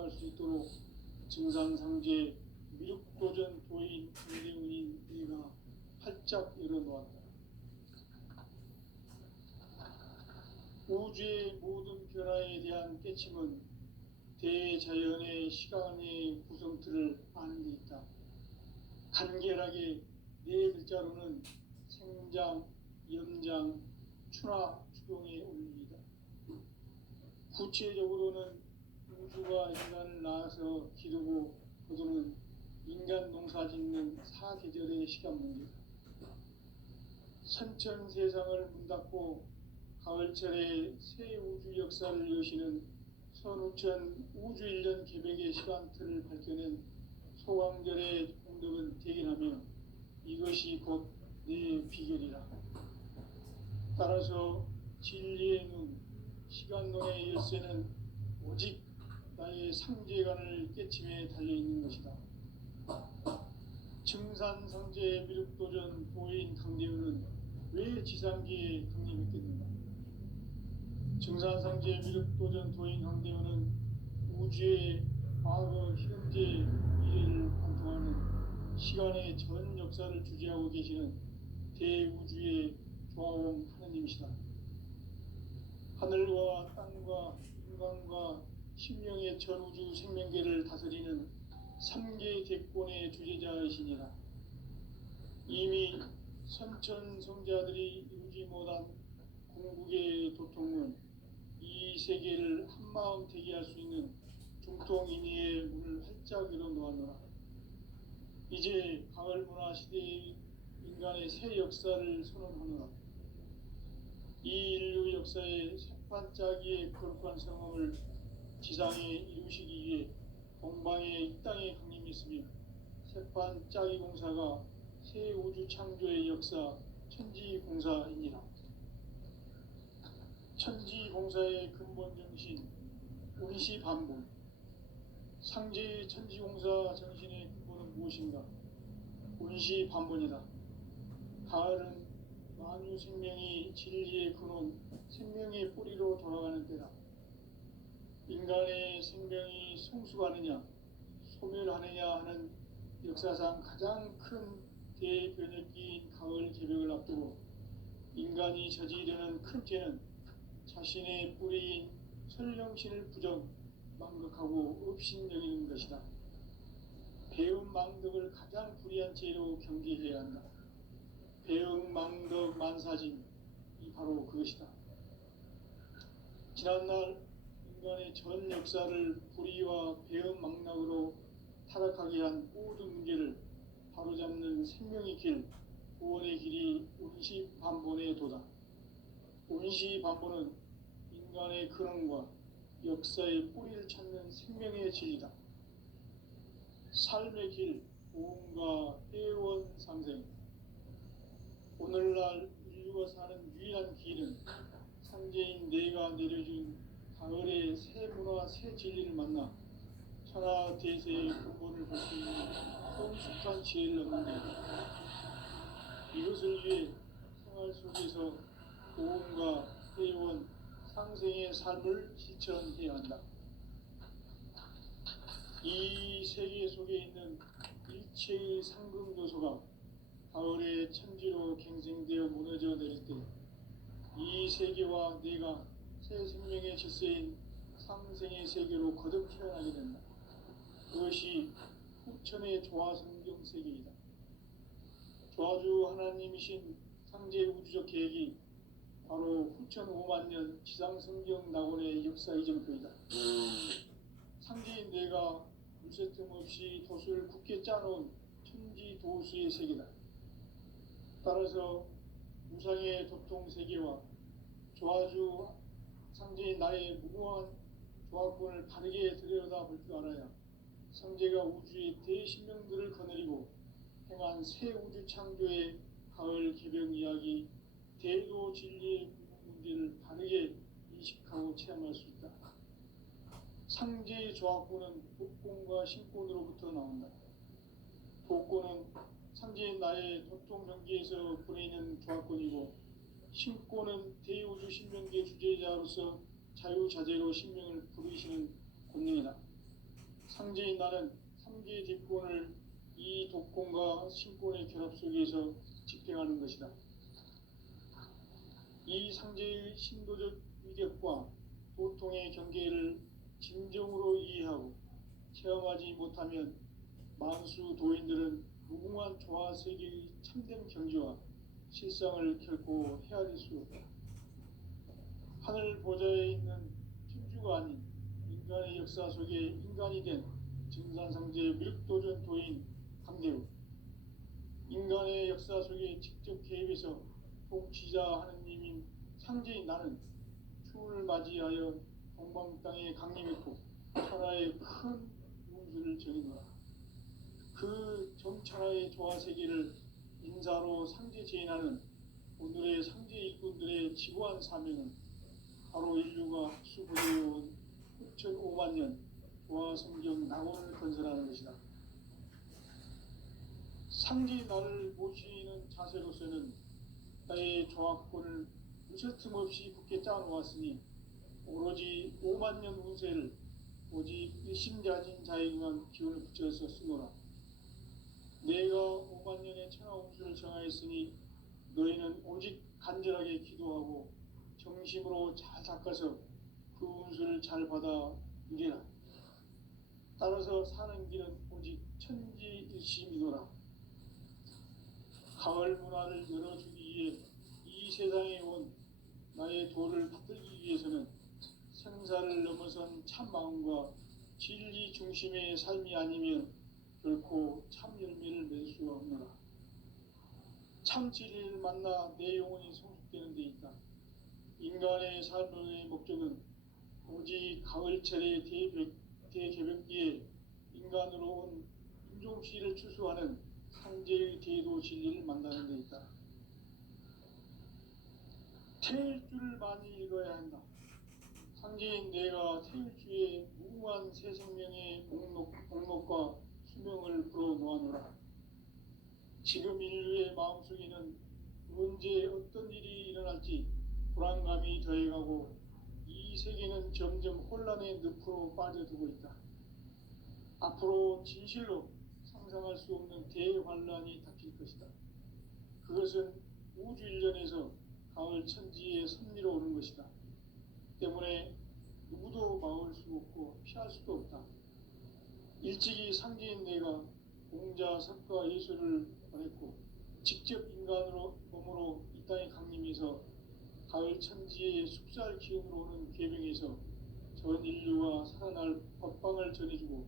살아갈 수 있도록 증산상제 미륵도전 도인 강대훈인 네가 활짝 열어놓았다. 우주의 모든 변화에 대한 깨침은 대자연의 시간의 구성틀을 아는 데 있다. 간결하게 네 글자로는 생장, 염장, 추나 추동의 원리이다. 구체적으로는 우주가 인간을 낳아서 기르고 거두는 인간 농사 짓는 사계절의 시간 문제다. 선천 세상을 문닫고 가을철에 새 우주 역사를 여시는 선우천 우주 1년 개백의 시간틀을 밝혀낸 소강절의 공덕은 대견하며 이것이 곧 내 비결이라. 따라서 진리의 눈, 시간론의 열쇠는 오직 나의 상제관을 깨침에 달려있는 것이다. 증산상제 미륵도전 도인 강대훈은 왜 지상기에 강림했겠는가? 증산상제 미륵도전 도인 강대훈은 우주의 과거, 현재, 미래를 관통하는 시간의 전 역사를 주재하고 계시는 대우주의 조화원 하느님이시다. 하늘과 땅과 인간과 신명의 전우주 생명계를 다스리는 3계 대권의 주재자이시니라. 이미 선천성자들이 이루지 못한 궁극의 도통은 이 세계를 한마음 되게 할 수 있는 중통인의의 문을 활짝 열어놓았노라. 이제 가을 문화 시대의 인간의 새 역사를 선언하노라. 이 인류 역사의 새반짝이의 거룩한 성험을 지상에 이루시기 위해 동방의 이 땅에 강림했으며 새반짝이 공사가 새 우주 창조의 역사 천지공사이니라. 천지공사의 근본 정신 운시반본. 상제의 천지공사 정신의 근본은 무엇인가? 운시반본이다. 가을은 만유 생명이 진리의 근원, 생명의 뿌리로 돌아가는 때다. 인간의 생명이 성숙하느냐, 소멸하느냐 하는 역사상 가장 큰 대변혁기인 가을 개벽을 앞두고 인간이 저지르는 큰 죄는 자신의 뿌리인 설령신을 부정, 망극하고 업신여기는 것이다. 배움 망덕을 가장 불의한 죄로 경계해야 한다. 배움 망덕 만사진, 이 바로 그것이다. 지난날 인간의 전 역사를 불의와 배움 망락으로 타락하게 한 모든 문제를 바로잡는 생명의 길, 구원의 길이 운시반본의 도다. 운시반본은 인간의 근원과 역사의 뿌리를 찾는 생명의 진리다. 삶의 길, 보험과 회원 상생. 오늘날 인류가 사는 유일한 길은 상제인 내가 내려준 가을의 새 문화, 새 진리를 만나 천하 대세의 근본을 볼 수 있는 성숙한 지혜를 얻는 것이다. 이것을 위해 생활 속에서 보험과 회원, 상생의 삶을 실천해야 한다. 이 세계 속에 있는 일체의 상금 요소가 가을의 천지로 갱생되어 무너져 내릴 때 이 세계와 내가 새 생명의 질서인 상생의 세계로 거듭 태어나게 된다. 그것이 후천의 조화성경 세계이다. 조화주 하나님이신 상제 우주적 계획이 바로 후천 5만 년 지상성경 낙원의 역사 이정표이다. 상제인 내가 물새 틈 없이 도수를 굳게 짜놓은 천지도수의 세계다. 따라서 무상의 도통세계와 조화주 상제인 나의 무궁한 조화권을 바르게 들여다볼 줄 알아야 상제가 우주의 대신명들을 거느리고 행한 새 우주 창조의 가을 개벽 이야기, 대도 진리의 문제를 바르게 인식하고 체험할 수 있다. 상제의 조화권은 복권과 신권으로부터 나온다. 복권은 상제인 나의 도통경계에서 보내는 조화권이고, 신권은 대우주 신명계 주제자로서 자유자재로 신명을 부르시는 권능이다. 상제인 나는 3개 뒷권을 이 독권과 신권의 결합 속에서 집행하는 것이다. 이 상제의 신도적 위력과 도통의 경계를 진정으로 이해하고 체험하지 못하면 만수 도인들은 무궁한 조화 세계의 참된 경지와 실상을 결코 헤아릴 수 없다. 하늘 보좌에 있는 천주가 아닌 인간의 역사 속에 인간이 된 증산상제 미륵도전 도인 강대우, 인간의 역사 속에 직접 개입해서 통치자 하느님인 상제인 나는 추운을 맞이하여 동방 땅에 강림했고 천하의 큰 운수를 정해놓아. 그 정천하의 조화세계를 인사로 상제 제인하는 오늘의 상제 일꾼들의 지구한 사명은 바로 인류가 학수보려온 6,500만 년 조화성경 낙원을 건설하는 것이다. 상제인 나를 모시는 자세로서는 나의 조화권을 무쇠틈 없이 굳게 짜놓았으니 오로지 5만 년 운세를 오직 일심자진 자에게만 기운을 붙여서 쓰노라. 내가 5만 년의 천하 운수를 정하였으니 너희는 오직 간절하게 기도하고 정심으로 잘 닦아서 그 운수를 잘 받아 누리라. 따라서 사는 길은 오직 천지일심이노라. 가을 문화를 열어주기 위해 이 세상에 온 나의 도를 받들기 위해서는 생사를 넘어선 참 마음과 진리 중심의 삶이 아니면 결코 참 열매를 맺을 수가 없노라. 참 진리를 만나 내 영혼이 성숙되는 데 있다. 인간의 삶의 목적은 오직 가을철의 대개벽기에 인간으로 온 인종시를 추수하는 상제의 대도 진리를 만나는 데 있다. 태일주를 많이 읽어야 한다. 상제인 내가 태일주의 무궁한 새 생명의 목록과 수명을 불어놓아노라. 지금 인류의 마음속에는 언제 어떤 일이 일어날지 불안감이 더해가고 이 세계는 점점 혼란의 늪으로 빠져들고 있다. 앞으로 진실로 상상할 수 없는 대환란이 닥칠 것이다. 그것은 우주 일련에서 가을 천지에 선미로 오는 것이다. 때문에 누구도 막을 수 없고 피할 수도 없다. 일찍이 상제인 내가 공자, 석가, 예수를 보냈고 직접 인간으로 몸으로 이 땅에 강림해서 가을 천지의 숲살 기운으로 오는 계명에서 전 인류가 살아날 법방을 전해주고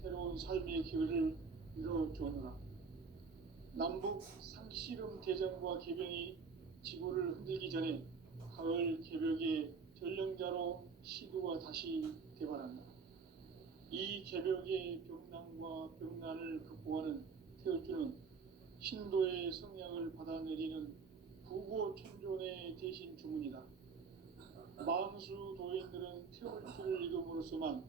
새로운 삶의 기회를 이뤄주었노라. 남북 상씨름 대전과 개병이 지구를 흔들기 전에 가을 개벽의 전령자로 시도가 다시 개발한다. 이 개벽의 병난과 병난을 극복하는 태울주는 신도의 성량을 받아내리는 부고천존의 대신 주문이다. 만수 도인들은 태울주를 읽음으로써만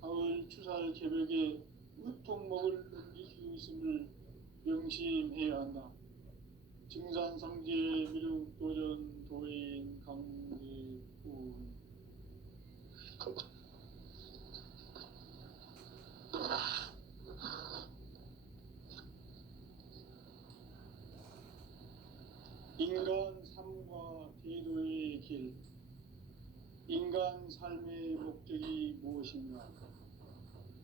가을 추살 개벽에 의통목을 넘길 수 있음을 명심해야 한다. 증산상제 미륵도전 도인 강대훈. 인간 삶과 대도의 길. 인간 삶의 목적이 무엇인가?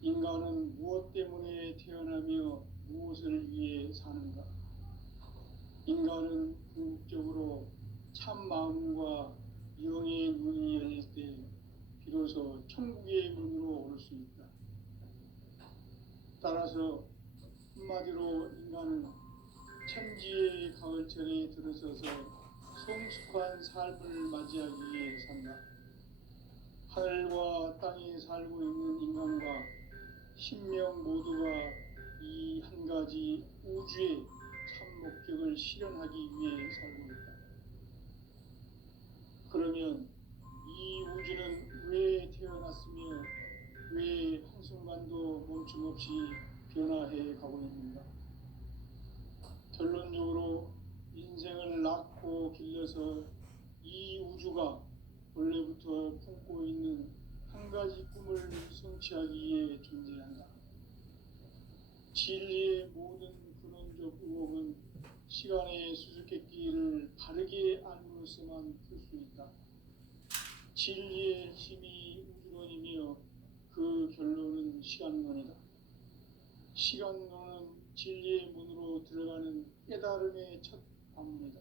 인간은 무엇 때문에 태어나며 무엇을 위해 사는가? 인간은 궁극적으로 참 마음과 영의 문이 열릴 때 비로소 천국의 문으로 오를 수 있다. 따라서 한마디로 인간은 천지의 가을철에 들어서서 성숙한 삶을 맞이하기 위해 산다. 하늘과 땅에 살고 있는 인간과 신명 모두가 이 한 가지 우주의 참 목적을 실현하기 위해 살고 있다. 그러면 이 우주는 왜 태어났으며 왜 한순간도 멈춤 없이 변화해 가고 있는가? 결론적으로 인생을 낳고 길러서 이 우주가 원래부터 품고 있는 한 가지 꿈을 성취하기 위해 존재한다. 진리의 모든 근원적 의혹은 시간의 수수께끼를 바르게 알므로서만 풀 수 있다. 진리의 힘이 우주론이며 그 결론은 시간론이다. 시간론은 진리의 문으로 들어가는 깨달음의 첫 관문이다.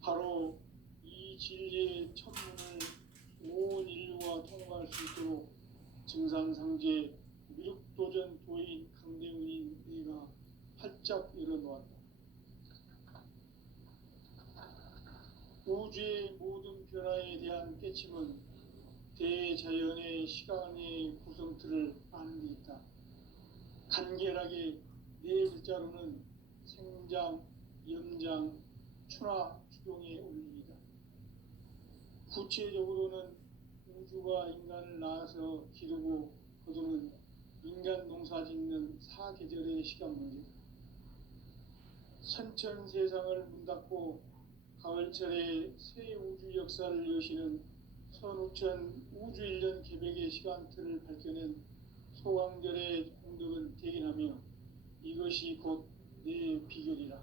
바로 이 진리의 첫 문을 온 인류가 통과할 수 있도록 증산상제 미륵도전 도인 강대훈인 네가 활짝 열어놓았다. 우주의 모든 변화에 대한 깨침은 대자연의 시간의 구성틀을 아는 데 있다. 간결하게 네 글자로는 생장, 염장, 추나 추동의 원리이다. 구체적으로는 우주가 인간을 낳아서 기르고 거두는 인간 농사 짓는 사계절의 시간 문제다. 선천 세상을 문 닫고 가을철에 새 우주 역사를 여시는 선우천 우주 1년 계백의 시간틀을 밝혀낸 소강절의 공덕은 대견하며 이것이 곧 내 비결이라.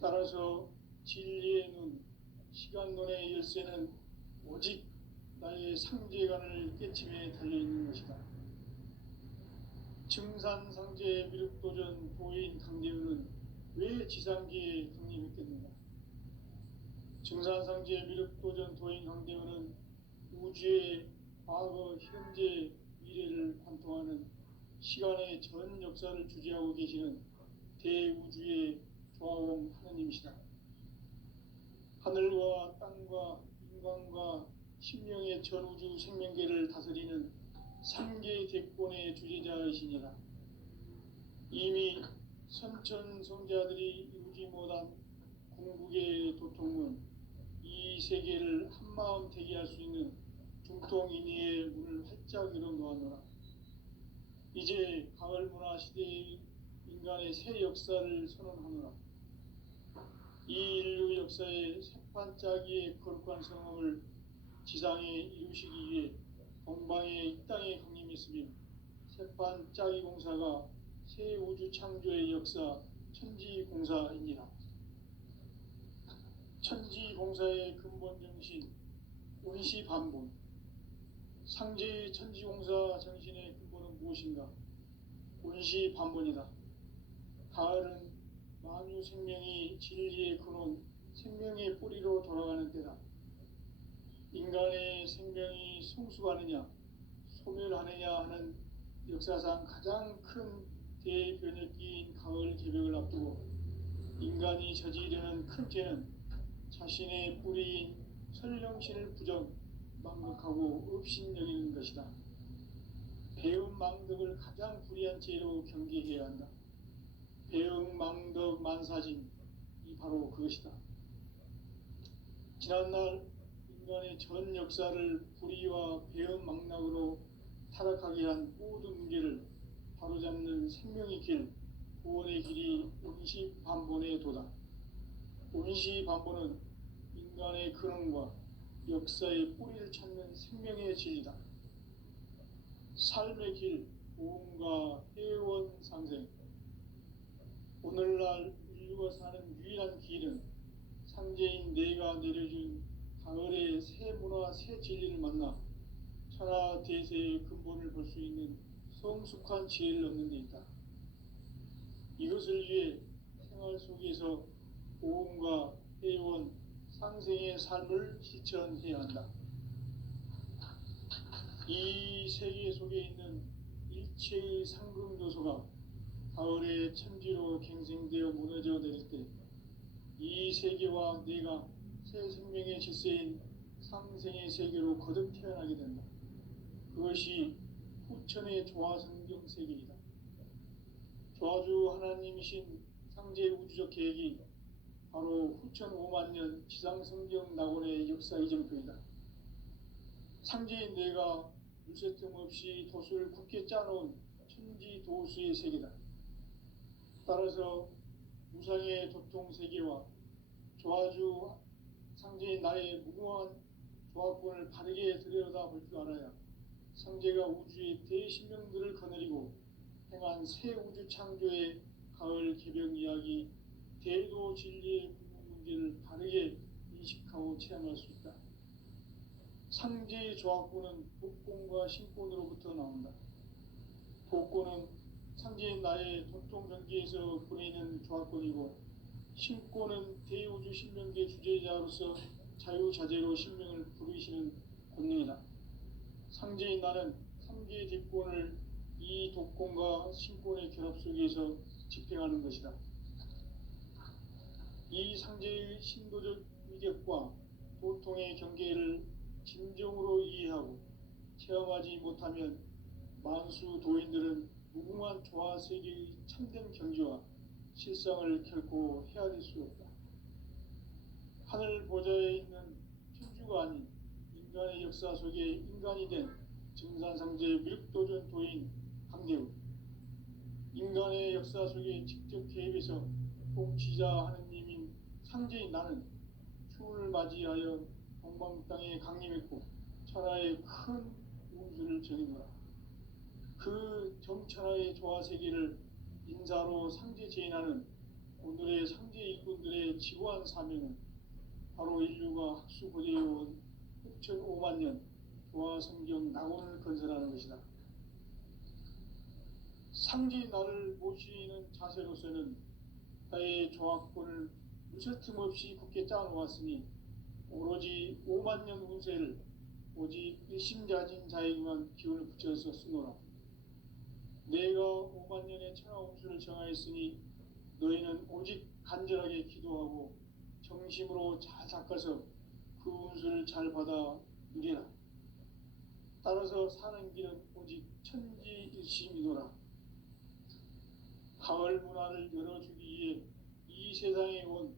따라서 진리의 눈, 시간론의 열쇠는 오직 나의 상제관을 깨침에 달려있는 것이다. 증산상제 미륵도전 도인 강대훈은 왜 지상기에 강림했겠는가? 증산상제 미륵도전 도인 강대훈은 우주의 과거, 현재, 미래를 관통하는 시간의 전 역사를 주재하고 계시는 대우주의 조화원 하느님이시다. 하늘과 땅과 인간과 신명의 전우주 생명계를 다스리는 3개 대권의 주재자이시니라. 이미 선천성자들이 이루지 못한 궁극의 도통은 이 세계를 한마음 되게 할 수 있는 중통인의의 문을 활짝 열어놓았노라. 이제 가을문화 시대의 인간의 새 역사를 선언하노라. 이 인류 역사의 새판짜기의 거룩한 성험을 지상에 이루시기 위해 동방의 이 땅에 강림했으며 새판짜기 공사가 새 우주 창조의 역사 천지공사이니라. 천지공사의 근본 정신 운시반본. 상제의 천지공사 정신의 근본은 무엇인가? 운시반본이다. 가을은 만유 생명이 진리의 근원, 생명의 뿌리로 돌아가는 때다. 인간의 생명이 성숙하느냐, 소멸하느냐 하는 역사상 가장 큰 대변혁기인 가을 개벽을 앞두고 인간이 저지르는 큰 죄는 자신의 뿌리인 설령신을 부정, 망극하고 업신여기는 것이다. 배움 망덕을 가장 불의한 죄로 경계해야 한다. 배움 망덕 만사진이 바로 그것이다. 지난날 인간의 전 역사를 불의와 배움 망락으로 타락하게 한 모든 문제를 바로잡는 생명의 길, 구원의 길이 운시반본의 도다. 운시반본은 인간의 근원과 역사의 뿌리를 찾는 생명의 진리다. 삶의 길, 보험과 회원 상생. 오늘날 인류가 사는 유일한 길은 상제인 내가 내려준 가을의 새 문화, 새 진리를 만나 천하 대세의 근본을 볼 수 있는 성숙한 지혜를 얻는 데 있다. 이것을 위해 생활 속에서 보험과 회원, 상생의 삶을 실천해야 한다. 이 세계 속에 있는 일체의 상금 요소가 가을의 천지로 갱생되어 무너져 내릴 때 이 세계와 내가 새 생명의 질서인 상생의 세계로 거듭 태어나게 된다. 그것이 후천의 조화성경 세계이다. 조화주 하나님이신 상제 우주적 계획이 바로 후천 5만 년 지상성경 낙원의 역사 이정표이다. 상제인 내가 물새틈 없이 도수를 굳게 짜놓은 천지도수의 세계다. 따라서 무상의 도통세계와 조화주 상제인 나의 무궁한 조화권을 바르게 들여다볼 줄 알아야 상제가 우주의 대신명들을 거느리고 행한 새 우주 창조의 가을 개벽 이야기, 대도 진리의 궁극 문제를 바르게 인식하고 체험할 수 있다. 상제의 조합구는 복권과 신권으로부터 나온다. 복권은 상제의 나의 도통 경계에서 보내는 조합권이고, 신권은 대우주 신명계 주제자로서 자유자재로 신명을 부르시는 권능이다. 상제인 나는 삼계의 뒷권을 이 독권과 신권의 결합 속에서 집행하는 것이다. 이 상제의 신도적 위력과 도통의 경계를 진정으로 이해하고 체험하지 못하면 만수 도인들은 무궁한 조화 세계의 참된 경지와 실상을 결코 헤아릴 수 없다. 하늘 보좌에 있는 천주가 아닌 인간의 역사 속에 인간이 된 증산상제의 미륵도전 도인 강대우, 인간의 역사 속에 직접 개입해서 통치자 하느님인 상제인 나는 추운을 맞이하여 동방 땅에 강림했고 천하의 큰 운수를 정해노라. 그 정천하의 조화세계를 인사로 상제 제인하는 오늘의 상제 일꾼들의 지고한 사명은 바로 인류가 학수고대해온 6,500만 년 조화성경 낙원을 건설하는 것이다. 상제인 나를 모시는 자세로서는 나의 조합권을 무설틈 없이 굳게 짜놓았으니 오로지 5만 년 운세를 오직 일심자진 자에게만 기운을 붙여서 쓰노라. 내가 5만 년의 천하 운수를 정하였으니 너희는 오직 간절하게 기도하고 정심으로 잘 닦아서 그 운수를 잘 받아 누리라. 따라서 사는 길은 오직 천지일심이노라. 가을 문화를 열어주기 위해 이 세상에 온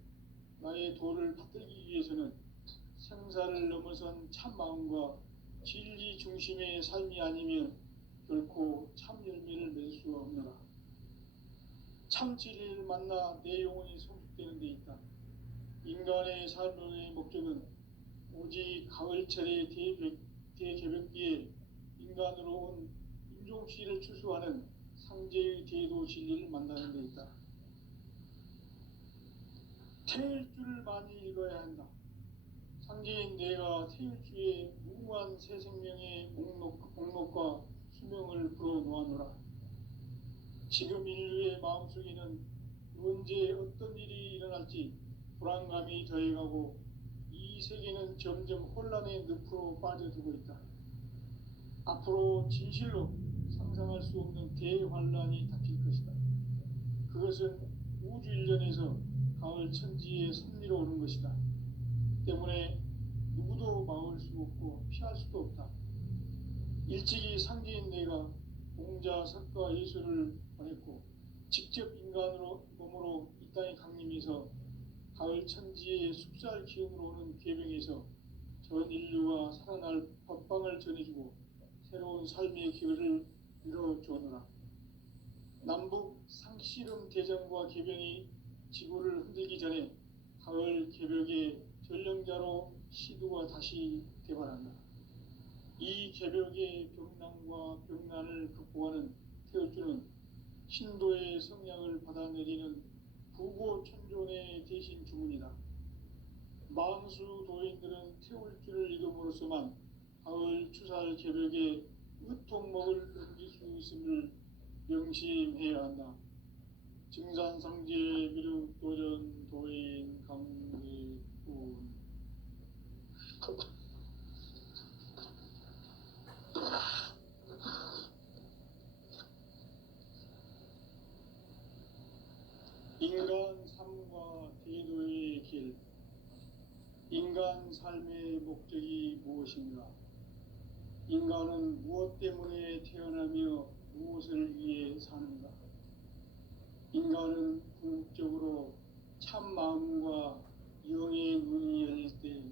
나의 도를 받들기 위해서는 생사를 넘어선 참마음과 진리 중심의 삶이 아니면 결코 참 열매를 맺을 수 없노라. 참 진리를 만나 내 영혼이 성숙되는 데 있다. 인간의 삶의 목적은 오직 가을철의 대개벽기에 인간으로 온 인종시를 추수하는 상제의 대도 진리를 만나는 데 있다. 태일주를 많이 읽어야 한다. 상제인 내가 태일주의 무궁한 새 생명의 목록과 수명을 불어놓아노라. 지금 인류의 마음속에는 언제 어떤 일이 일어날지 불안감이 더해가고 이 세계는 점점 혼란의 늪으로 빠져들고 있다. 앞으로 진실로 상상할 수 없는 대환란이 닥칠 것이다. 그것은 우주 일련에서 가을 천지의 섭리로 오는 것이다. 때문에 누구도 막을 수 없고 피할 수도 없다. 일찍이 상제인 내가 공자, 석가, 예수를 보냈고 직접 인간으로 몸으로 이 땅에 강림해서 가을 천지의 숲살 기운으로 오는 계명에서 전 인류와 살아날 법방을 전해주고 새로운 삶의 기회를 이뤄주오노라. 남북 상씨름 대전과 개병이 지구를 흔들기 전에 가을 개벽의 전령자로 시두가 다시 개발한다. 이 개벽의 병난과 병난을 극복하는 태울주는 신도의 성량을 받아내리는 부고천존의 대신 주문이다. 만수 도인들은 태울주를 이름으로서만 가을 추살 개벽에 의통목을 넘길 수 있음을 명심해야 한다. 증산상제 미륵도전 도인 강의군 인간 삶과 대도의 길. 인간 삶의 목적이 무엇인가? 인간은 무엇 때문에 태어나며 무엇을 위해 사는가? 인간은 궁극적으로 참 마음과 영의 문이 열릴 때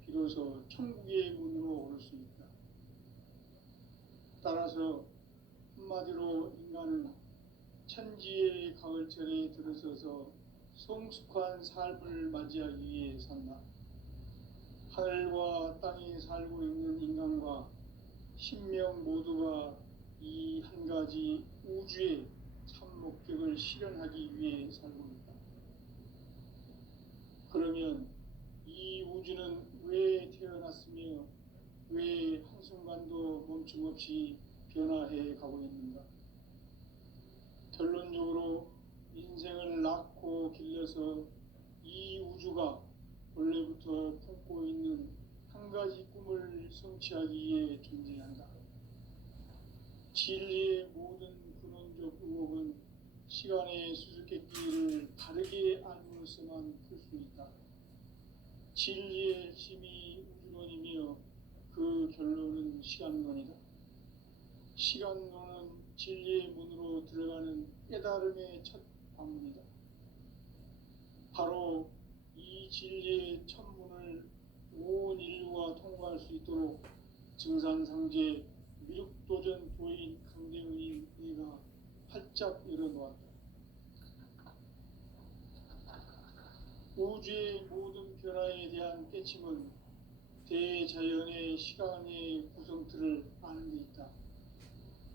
비로소 천국의 문으로 올 수 있다. 따라서 한마디로 인간은 천지의 가을철에 들어서서 성숙한 삶을 맞이하기 위해 산다. 하늘과 땅에 살고 있는 인간과 신명 모두가 이 한 가지 우주의 참 목적을 실현하기 위해 살고 있다. 그러면 이 우주는 왜 태어났으며 왜 한순간도 멈춤 없이 변화해 가고 있는가? 결론적으로 인생을 낳고 길러서 이 우주가 원래부터 품고 있는 한 가지 꿈을 성취하기 위해 존재한다. 진리의 모든 근원적 의혹은 시간의 수수께끼를 바르게 알므로서만 풀 수 있다. 진리의 핵심이 우주론이며 그 결론은 시간론이다. 시간론은 진리의 문으로 들어가는 깨달음의 첫 관문이다. 바로 이 진리의 첫 문을 온 인류가 통과할 수 있도록 증산상제 미륵도전 도인 강대의 네가 활짝 열어놓았다. 우주의 모든 변화에 대한 깨침은 대자연의 시간의 구성틀을 아는 데 있다.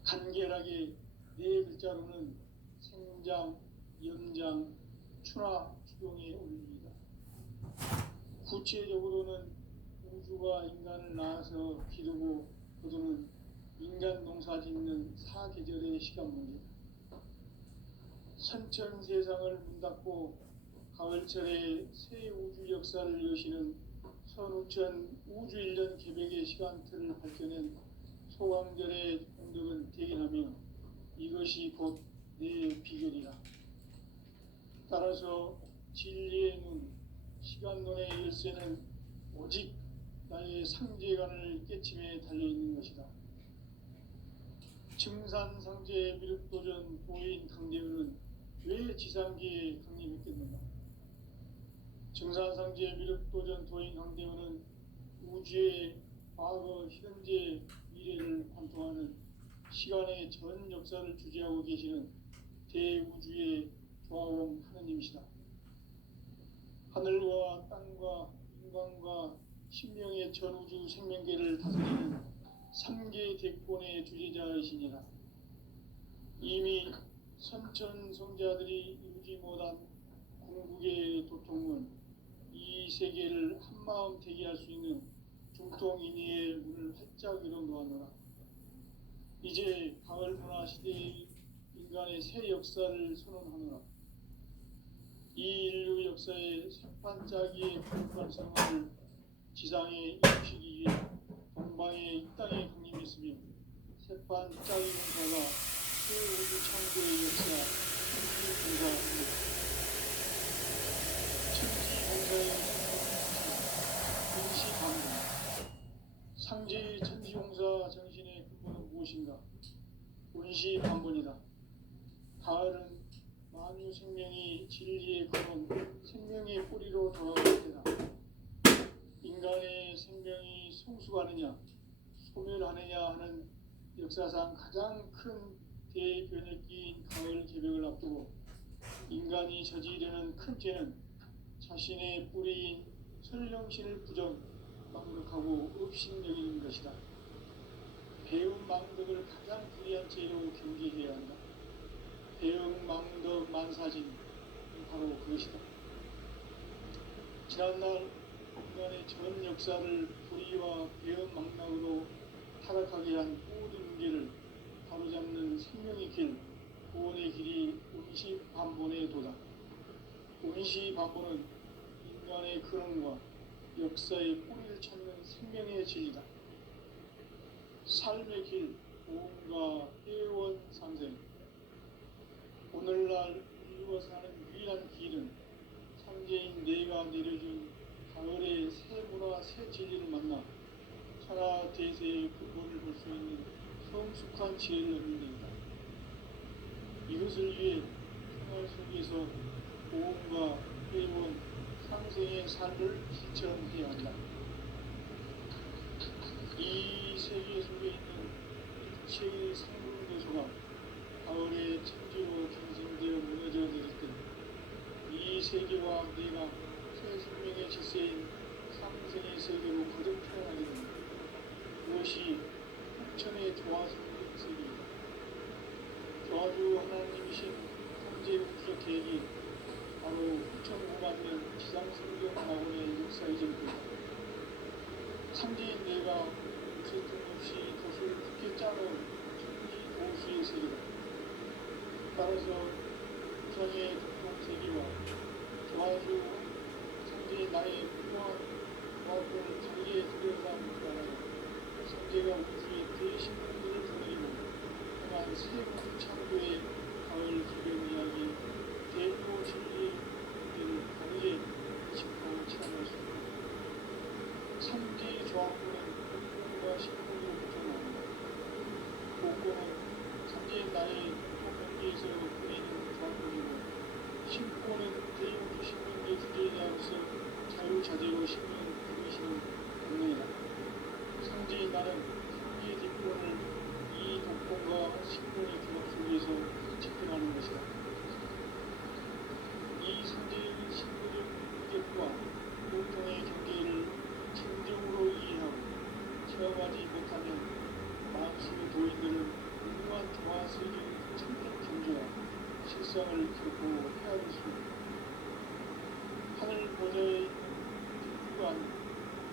간결하게 네 글자로는 생장, 연장, 추나 추동의 원리이다. 구체적으로는 우주가 인간을 낳아서 기르고 거두는 인간 농사 짓는 사계절의 시간 문제다. 선천 세상을 문 닫고 가을철에 새 우주 역사를 여시는 선우천 우주 1년 개백의 시간틀을 밝혀낸 소강절의 공덕은 대견하며 이것이 곧 내 비결이라. 따라서 진리의 눈, 시간론의 열쇠는 오직 나의 상제관을 깨침에 달려있는 것이다. 증산상제 미륵도전 도인 강대현은 왜 지상계에 강림했겠는가? 증산상제 미륵도전 도인 강대현은 우주의 과거, 현재, 미래를 관통하는 시간의 전 역사를 주재하고 계시는 대우주의 조화원 하느님이시다. 하늘과 땅과 인간과 신명의 전우주 생명계를 다스리는 3계 대권의 주재자이시니라. 이미 선천성자들이 이루지 못한 궁극의 도통은 이 세계를 한마음 되게 할 수 있는 중통인의의 문을 활짝 열어놓았노라. 이제 가을 문화 시대의 인간의 새 역사를 선언하노라. 이 인류 역사의 새판짜기의 거룩한 생활을 지상에 이루시기 위해 동방의 이 땅에 강림했으며 새판짜기 용사가 새 우주 창조의 역사 천지공사입니다. 천지공사의 원시반본. 상제의 천지공사 정신의 근본은 무엇인가? 원시반본이다. 가을은 만유 생명이 진리의 근원, 생명의 뿌리로 돌아올 때다. 인간의 생명이 성숙하느냐, 소멸하느냐 하는 역사상 가장 큰 대변혁기인 가을 개벽을 앞두고 인간이 저지르는 큰 죄는 자신의 뿌리인 설령신을 부정, 망덕하고 업신여기는 것이다. 배운 망덕을 가장 불리한 죄로 경계해야 한다. 배응 망덕 만사진 바로 그것이다. 지난날 인간의 전 역사를 불의와 배응 망락으로 타락하게 한 모든 문제를 바로잡는 생명의 길, 구원의 길이 원시반본의 도다. 원시반본은 인간의 근원과 역사의 뿌리를 찾는 생명의 진리다. 삶의 길, 보험과 회원 상생. 오늘날 인류가 사는 유일한 길은 상제인 내가 내려준 가을의 새 문화, 새 진리를 만나 천하 대세의 근본을 볼 수 있는 성숙한 지혜를 얻는 데이다. 이것을 위해 생활 속에서 보험과 회원, 상생의 삶을 실천해야 한다. 이 세계 속에 있는 일체의 상승도서가 가을의 천지로 경생되어 무너져 내릴 때 이 세계와 네가 새 생명의 질서인 상생의 세계로 거듭 태어나게 됩니다. 그것이 세우신 황제의 국적 계획이 바로 9,500만 년 지상성경 낙원의 역사 이전입니다. 상제인 내가 쓸데없이 돛을 굳게 짜놓은 천지 도수의 세계다. 따라서 우상의 독동세계와 저하주 상제인 나의 풍요한 조합을 자기의 들여다보는 따라 상제가 우주의 대신분들을 보내리고 행한 세부 창조의 가을 기변 이야기 대표 진리의 문제를 다르게 짚고 체험할 수 있다. 상제의 조합부는 공공과 식물로 구성합니다. 공공은 상제인 나의 공공기에서 보이는 조합부이고 신고는 대우주 신문의 주제에 대하여서 자유자재로 신문 부르시는 권능이다. 상제인 나는 상제의 뒷권을 이 독권과 신문의 조합 속에서 집행하는 것이다. 이 상제의 신문의 의견과 공통의 경계를 진정으로 이해하고 체험하지 못하면 만수 도인들은 운명한 조화세계의 참된 경주와 실상을 결코 헤아릴 수 없다. 하늘 보좌에 있는 주관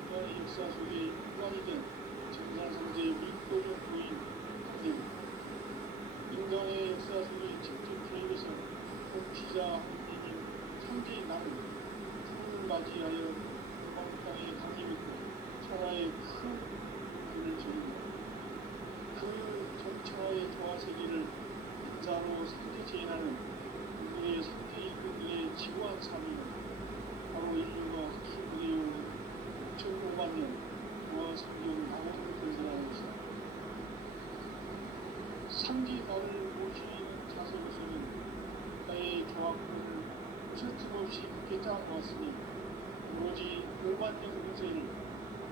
인간의 역사 속에 인간이 된 정상상제의 밀도적 도인 강대국 인간의 역사 속에 직접 개입해서 공시자 하느님 상제의 나는 풍을 맞이하여 땅에 강림했고 천하의 큰 불을 지르고 그 전천하의 조화세계를 인자로 상대제인하는 인류의 상대 일꾼들의 지구한 삶이 바로 인류가 학술부대해오는 9,500만 년 조화성경 낙원을 건설하는 것이다. 상기 나를 모시는 자세로서는 나의 조합권을 틈없이 굳게 짜놓았으니 오로지 5만 년 운세를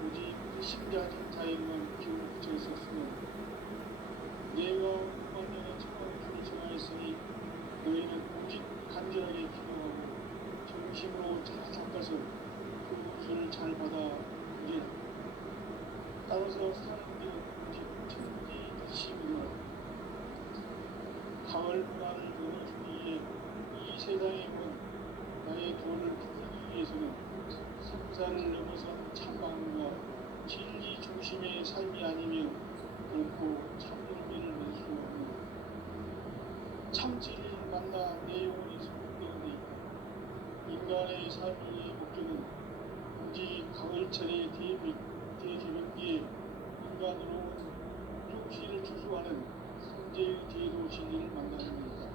오직 심자진 자에게만 기울여 붙여있었으며 내가 5만 년의 천왕주를 정하였으니 너희는 오직 간절하게 기도하고 정심으로 잘 닦아서 그 구슬을 잘 받아 누리라. 따라서 사는 길은 오직 천지지심이로라. 가을 문화를 열어주기 위해 이 세상에 온 나의 도를 풀기 위해서는 성사를 넘어선 참방과 진리 중심의 삶이 아니면 결코 참열매를 맺을 수 없는 참진리를 만나 내 영혼이 소멸되어 있다. 인간의 삶의 목적은 오직 가을철의 대개벽기에 인간으로 온 육신을 추수하는 성제의 제도 진리를 만나는 것이다.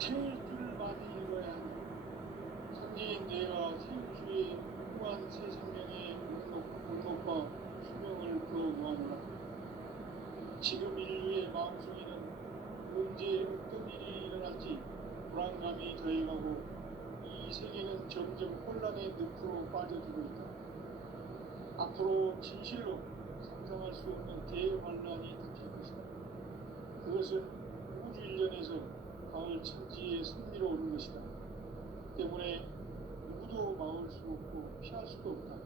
태울 줄을 많이 읽어야 한다. 상제인 내가 태우주의 무한 새 생명의 목록과 수명을 불어모아노라. 지금 인류의 마음속에는 언제 어떤 일이 일어날지 불안감이 더해가고 이 세계는 점점 혼란의 늪으로 빠져들고 있다. 앞으로 진실로 상상할 수 없는 대환란이 닥칠 것이다. 그것은 우주 일련에서 가을 천지의 승리로 오는 것이다. 때문에 누구도 막을 수 없고 피할 수도 없다.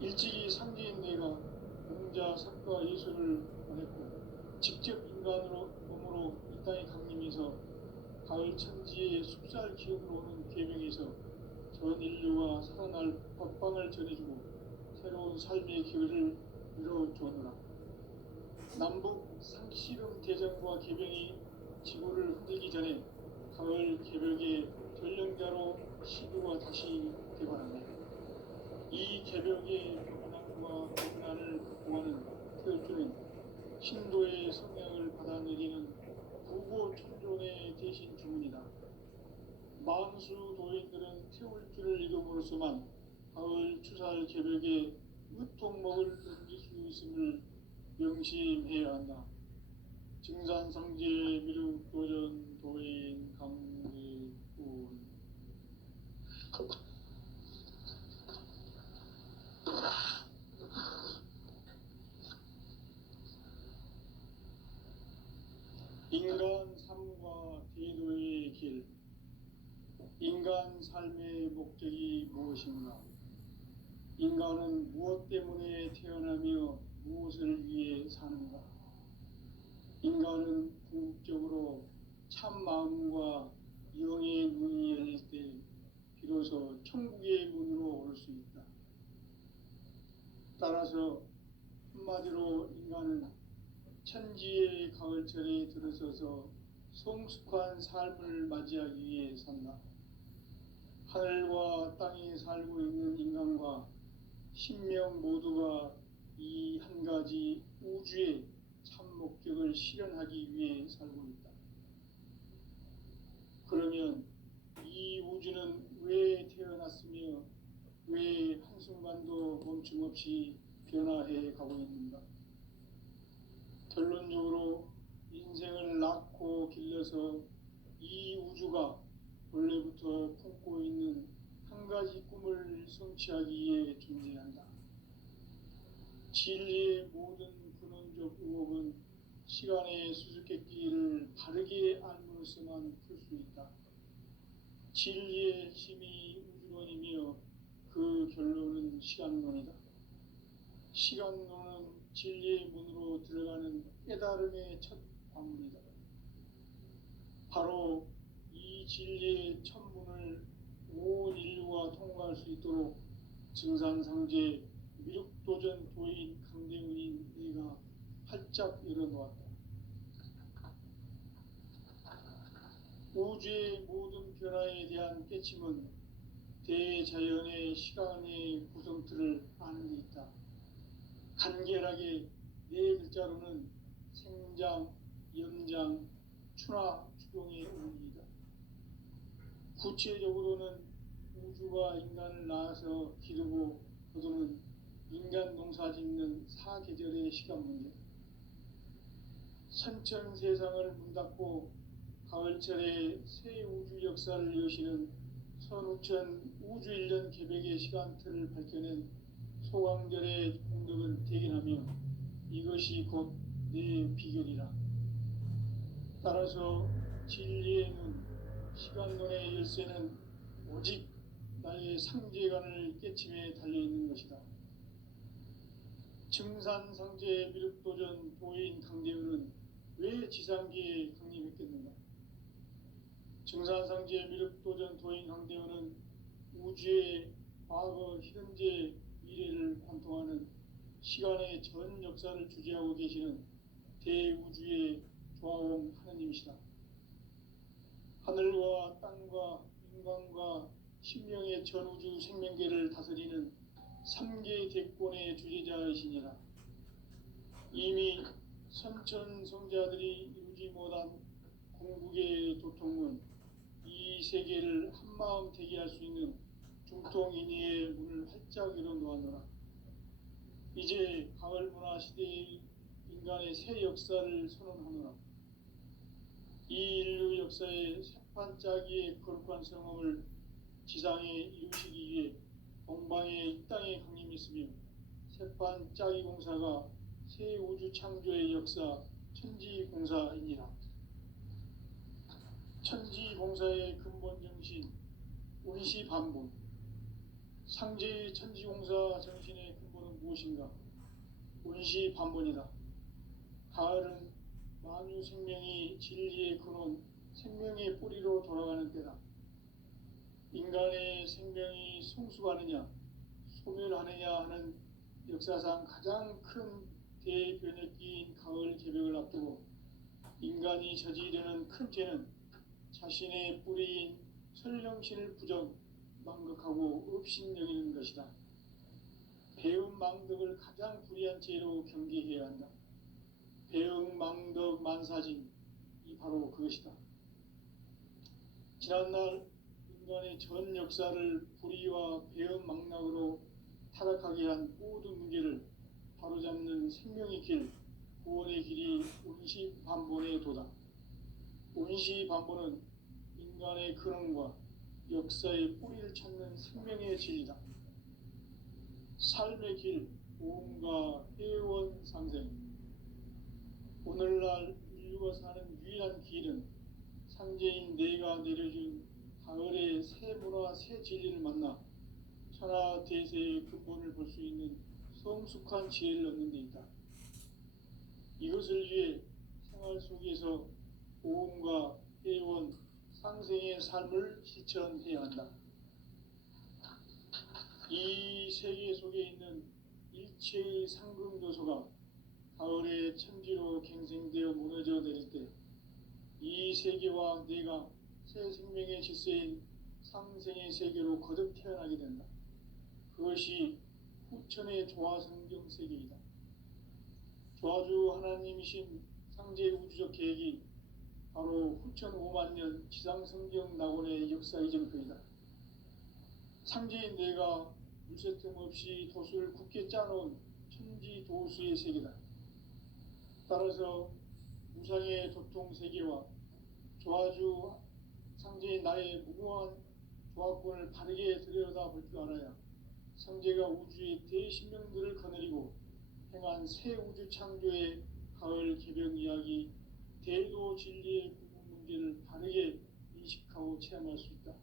일찍이 상제인 내가 공자, 석가, 예술을 보냈고 직접 인간으로 몸으로 이 땅에 강림해서 가을 천지의 숲살 기업으로 오는 계명에서 전 인류와 살아날 법방을 전해주고 새로운 삶의 길을 이뤄주었노라. 남북 상씨름 대전과 개병이 지구를 흔들기 전에 가을 개벽의 전령자로 시구가 다시 되관한다. 이 개벽의 고난과 고난을 극복하는 태울주는 신도의 성령을 받아내리는 부고 천존의 대신 주문이다. 만수 도인들은 태울주를 읽음으로써만 가을 추살 개벽의 으통목을 넘길 수 있음을 명심해야 한다. 증산상제 미륵 도전 도인 강리군 인간 삶과 대도의 길. 인간 삶의 목적이 무엇인가? 인간은 무엇 때문에 태어나며 무엇을 위해 사는가? 인간은 마음과 영의 문이 열릴 때 비로소 천국의 문으로 올 수 있다. 따라서 한마디로 인간은 천지의 가을철에 들어서서 성숙한 삶을 맞이하기 위해 산다. 하늘과 땅에 살고 있는 인간과 신명 모두가 이 한 가지 우주의 참 목적을 실현하기 위해 살고 있다. 그러면 이 우주는 왜 태어났으며 왜 한순간도 멈춤없이 변화해 가고 있는가? 결론적으로 인생을 낳고 길러서 이 우주가 원래부터 품고 있는 한 가지 꿈을 성취하기 위해 존재한다. 진리의 모든 근원적 의혹은 시간의 수수께끼를 바르게 알므로써만 풀 수 있다. 진리의 핵심이 우주론이며 그 결론은 시간론이다. 시간론은 진리의 문으로 들어가는 깨달음의 첫 관문이다. 바로 이 진리의 첫 문을 온 인류가 통과할 수 있도록 증산상제 미륵도전 도인 강대훈인 내가 활짝 열어놓았다. 우주의 모든 변화에 대한 깨침은 대자연의 시간의 구성틀을 아는 데 있다. 간결하게 네 글자로는 생장, 연장, 추나 추동의 원리이다. 구체적으로는 우주가 인간을 낳아서 기르고 거두는 인간 농사 짓는 사계절의 시간 문제, 선천 세상을 문 닫고 가을철에 새 우주 역사를 여시는 선우천 우주 1년 개백의 시간틀을 밝혀낸 소강절의 공덕을 대견하며 이것이 곧 내 비결이라. 따라서 진리의 눈, 시간론의 열쇠는 오직 나의 상제관을 깨침에 달려있는 것이다. 증산상제 미륵도전 도인 강대훈은 왜 지상계에 강림했겠는가? 증산상제 미륵도전 도인 강대훈은 우주의 과거, 현재, 미래를 관통하는 시간의 전 역사를 주재하고 계시는 대우주의 조화원 하느님이시다. 하늘과 땅과 인간과 신명의 전우주 생명계를 다스리는 3계 대권의 주재자이시니라. 이미 선천성자들이 이루지 못한 궁극의 도통은 이 세계를 한마음 되게 할 수 있는 중통인의의 문을 활짝 열어놓았노라. 이제 가을 문화 시대의 인간의 새 역사를 선언하노라. 이 인류 역사의 새판짜기의 거룩한 성험을 지상에 이루시기 위해 동방의 이 땅에 강림했으며 새판짜기 공사가 새 우주 창조의 역사 천지공사이니라. 천지공사의 근본 정신 운시반본, 상제의 천지공사 정신의 근본은 무엇인가? 운시반본이다. 가을은 만유 생명이 진리의 근원, 생명의 뿌리로 돌아가는 때다. 인간의 생명이 성숙하느냐, 소멸하느냐 하는 역사상 가장 큰 대변혁기인 가을 개벽을 앞두고 인간이 저지르는 큰 죄는 자신의 뿌리인 설령신을 부정, 망극하고 업신여기는 것이다. 배움 망덕을 가장 불의한 죄로 경계해야 한다. 배움 망덕 만사진, 이 바로 그것이다. 지난날 인간의 전 역사를 불의와 배움 망락으로 타락하게 한 모든 문제를 바로잡는 생명의 길, 구원의 길이 운시반본의 도다. 운시반본은 인간의 근원과 역사의 뿌리를 찾는 생명의 진리다. 삶의 길, 오음과 회원 상생. 오늘날 인류가 사는 유일한 길은 상제인 내가 내려준 가을의 새 문화, 새 진리를 만나 천하 대세의 근본을 볼 수 있는 성숙한 지혜를 얻는 데 있다. 이것을 위해 생활 속에서 오음과 해온 상생의 삶을 실천해야 한다. 이 세계 속에 있는 일체의 상급 요소가 가을의 천지로 갱생되어 무너져 내릴 때 이 세계와 내가 새 생명의 질서인 상생의 세계로 거듭 태어나게 된다. 그것이 후천의 조화성경 세계이다. 조화주 하나님이신 상제 우주적 계획이 바로 후천 5만 년 지상성경 낙원의 역사 이전표이다. 상제인 내가 물새 틈 없이 도수를 굳게 짜놓은 천지 도수의 세계다. 따라서 무상의 도통 세계와 조화주 상제인 나의 무궁한 조화권을 바르게 들여다볼 줄 알아야 상제가 우주의 대신명들을 거느리고 행한 새 우주 창조의 가을 개벽 이야기, 대도 진리의 구분 문제를 바르게 인식하고 체험할 수 있다.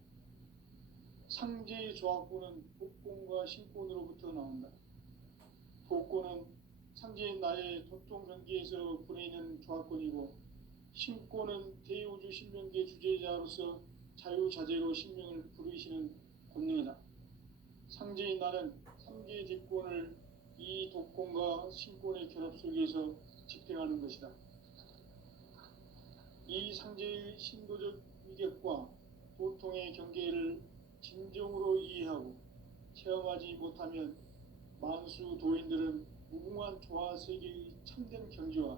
상제의 조화권은 복권과 신권으로부터 나온다. 복권은 상제인 나의 도통 경기에서 보내는 조화권이고, 신권은 대우주 신명계 주제자로서 자유자재로 신명을 부르시는 권능이다. 상제인 나는 상제의 뒷권을 이 독권과 신권의 결합 속에서 집행하는 것이다. 이 상제의 신도적 위격과 도통의 경계를 진정으로 이해하고 체험하지 못하면 만수 도인들은 무궁한 조화 세계의 참된 경지와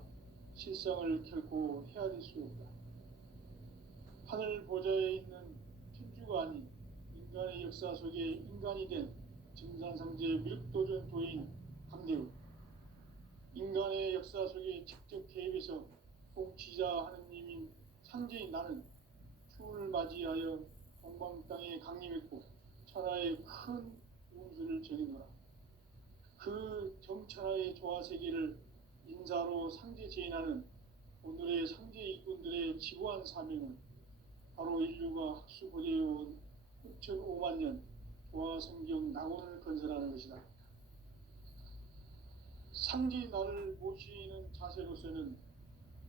실상을 결코 헤아릴 수 없다. 하늘 보좌에 있는 천주가 아닌 인간의 역사 속에 인간이 된 증산상제 밀도전 도인 강대우, 인간의 역사 속에 직접 개입해서 통치자 하느님인 상제인 나는 추운을 맞이하여 동방 땅에 강림했고 천하의 큰 운수를 정해놓아 그 정천하의 조화 세계를 인사로 상제 제인하는 오늘의 상제 일꾼들의 지고한 사명은 바로 인류가 학수고대해온 6,5만 년 조화 성경 낙원을 건설하는 것이다. 상제인 나를 모시는 자세로서는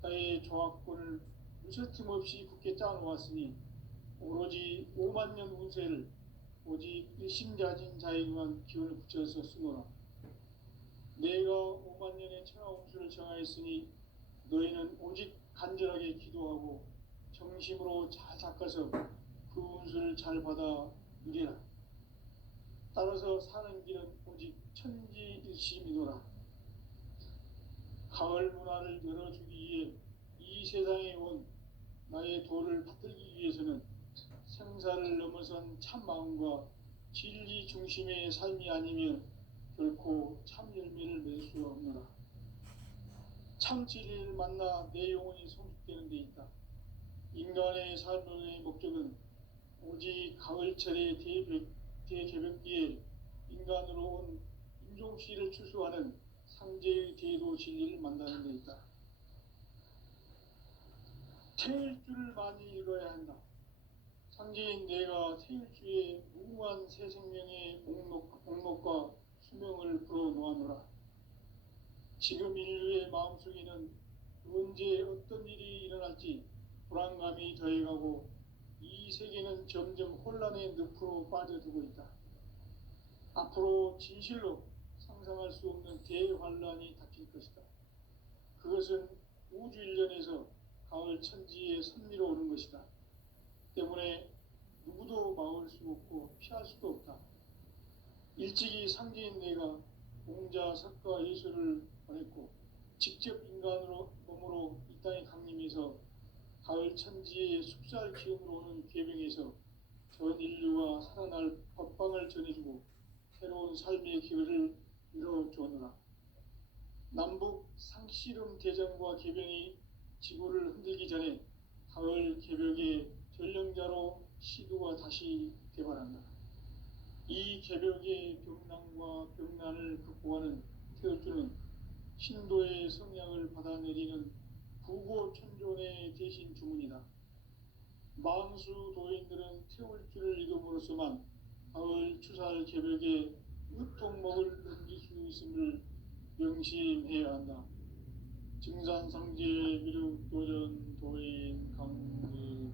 나의 조화권을 무쇠틈 없이 굳게 짜놓았으니 오로지 5만 년 운세를 오직 일심자진 자에게만 기운을 붙여서 쓰노라. 내가 5만 년의 천하 운수를 정하였으니 너희는 오직 간절하게 기도하고 정심으로 잘 닦아서 그 운수를 잘 받아 누리라. 따라서 사는 길은 오직 천지일심이노라. 가을 문화를 열어주기 위해 이 세상에 온 나의 도를 받들기 위해서는 생사를 넘어선 참 마음과 진리 중심의 삶이 아니면 결코 참 열매를 맺을 수 없노라. 참 진리를 만나 내 영혼이 성숙되는 데 있다. 인간의 삶의 목적은 오직 가을철의 대개벽기에 인간으로 온 인종씨를 추수하는 상제의 대도 진리를 만나는 데 있다. 태일주를 많이 읽어야 한다. 상제인 내가 태일주의 무궁한 새 생명의 목록과 수명을 불어놓아노라. 지금 인류의 마음속에는 언제 어떤 일이 일어날지 불안감이 더해가고 이 세계는 점점 혼란의 늪으로 빠져들고 있다. 앞으로 진실로 상상할 수 없는 대환란이 닥칠 것이다. 그것은 우주 일련에서 가을 천지에 선미로 오는 것이다. 때문에 누구도 막을 수 없고 피할 수도 없다. 일찍이 상제인 내가 공자, 석가, 예수를 보냈고 직접 인간으로 몸으로 이 땅에 강림해서 가을 천지의 숙살 기운으로 오는 계병에서 전 인류가 살아날 법방을 전해주고 새로운 삶의 기회를 이뤄주었노라. 남북 상씨름 대전과 계병이 지구를 흔들기 전에 가을 개벽의 전령자로 시도가 다시 개발한다. 이 개벽의 병난과 병난을 극복하는 태울주는 신도의 성량을 받아내리는 부고천존의 대신 주문이다. 만수 도인들은 태울주를 읽음으로써만 가을 추살 개벽의 으통목을 넘길 수 있음을 명심해야 한다. 증산상제 미륵도전 도인 강의